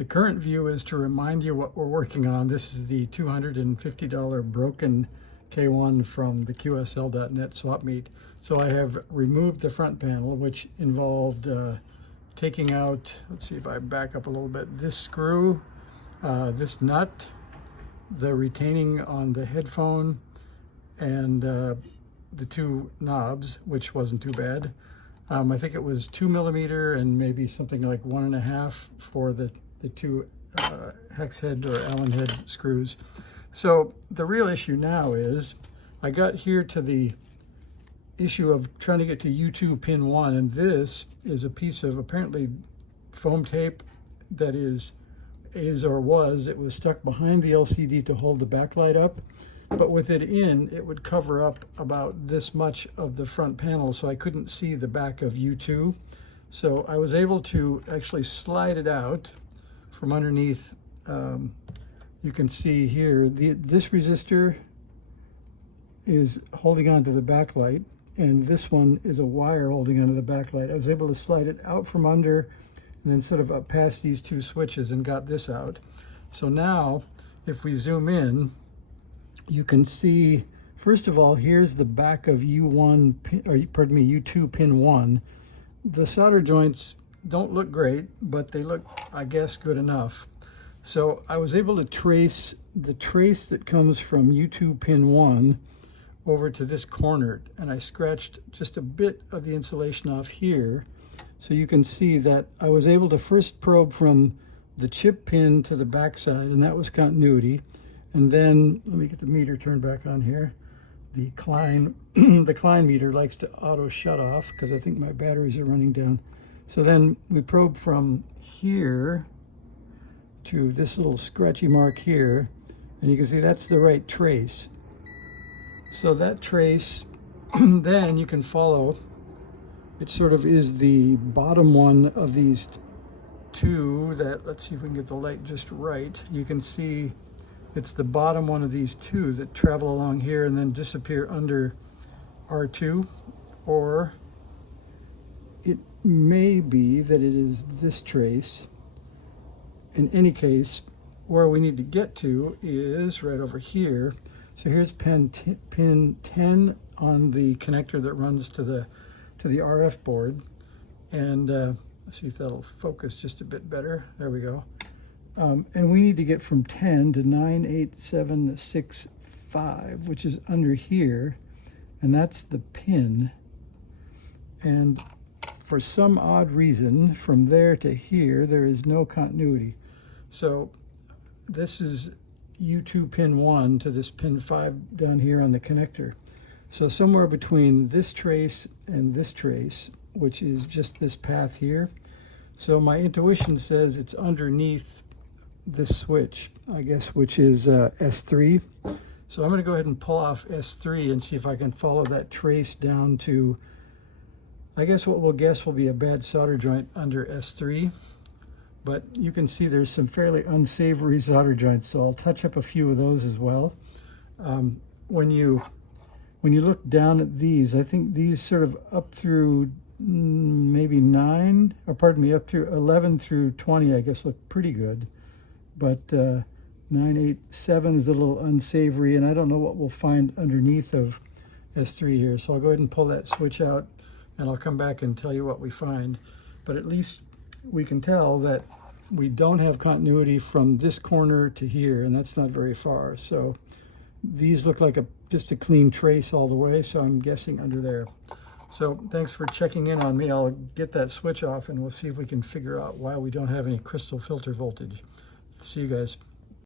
The current view is to remind you what we're working on. This is the $250 broken K1 from the QSL.net swap meet. So I have removed the front panel, which involved taking out, let's see if I back up a little bit, this screw, this nut, the retaining on the headphone, and the two knobs, which wasn't too bad. I think it was 2mm and maybe something like 1.5 for the two hex head or Allen head screws. So the real issue now is I got here to the issue of trying to get to U2 pin 1, and this is a piece of apparently foam tape that it was stuck behind the LCD to hold the backlight up, but with it in, it would cover up about this much of the front panel, so I couldn't see the back of U2. So I was able to actually slide it out from underneath. You can see here, this resistor is holding on to the backlight, and this one is a wire holding onto the backlight. I was able to slide it out from under and then sort of up past these two switches and got this out. So now, if we zoom in, you can see, first of all, here's the back of U2 pin 1. The solder joints don't look great, but they look, I guess, good enough. So I was able to trace the trace that comes from U2 pin 1 over to this corner, and I scratched just a bit of the insulation off here. So you can see that I was able to first probe from the chip pin to the backside, and that was continuity. And then, let me get the meter turned back on here. The Klein meter likes to auto shut off because I think my batteries are running down. So then we probe from here to this little scratchy mark here, and you can see that's the right trace. So that trace, then you can follow, it sort of is the bottom one of these two that, let's see if we can get the light just right. You can see it's the bottom one of these two that travel along here and then disappear under R2, or it may be that it is this trace. In any case, where we need to get to is right over here. So here's pin 10 on the connector that runs to the RF board, and let's see if that'll focus just a bit better. There we go. And we need to get from 10 to 98765, which is under here, and that's the pin. And for some odd reason, from there to here, there is no continuity. So this is U2 pin 1 to this pin 5 down here on the connector. So somewhere between this trace and this trace, which is just this path here. So my intuition says it's underneath this switch, I guess, which is S3. So I'm going to go ahead and pull off S3 and see if I can follow that trace down to, I guess what we'll guess will be a bad solder joint under S3. But you can see there's some fairly unsavory solder joints, so I'll touch up a few of those as well. When you look down at these, I think these sort of up through maybe up through 11 through 20, I guess, look pretty good. But 987 is a little unsavory, and I don't know what we'll find underneath of S3 here. So I'll go ahead and pull that switch out, and I'll come back and tell you what we find. But at least we can tell that we don't have continuity from this corner to here, and that's not very far. So these look like just a clean trace all the way, so I'm guessing under there. So thanks for checking in on me. I'll get that switch off, and we'll see if we can figure out why we don't have any crystal filter voltage. See you guys.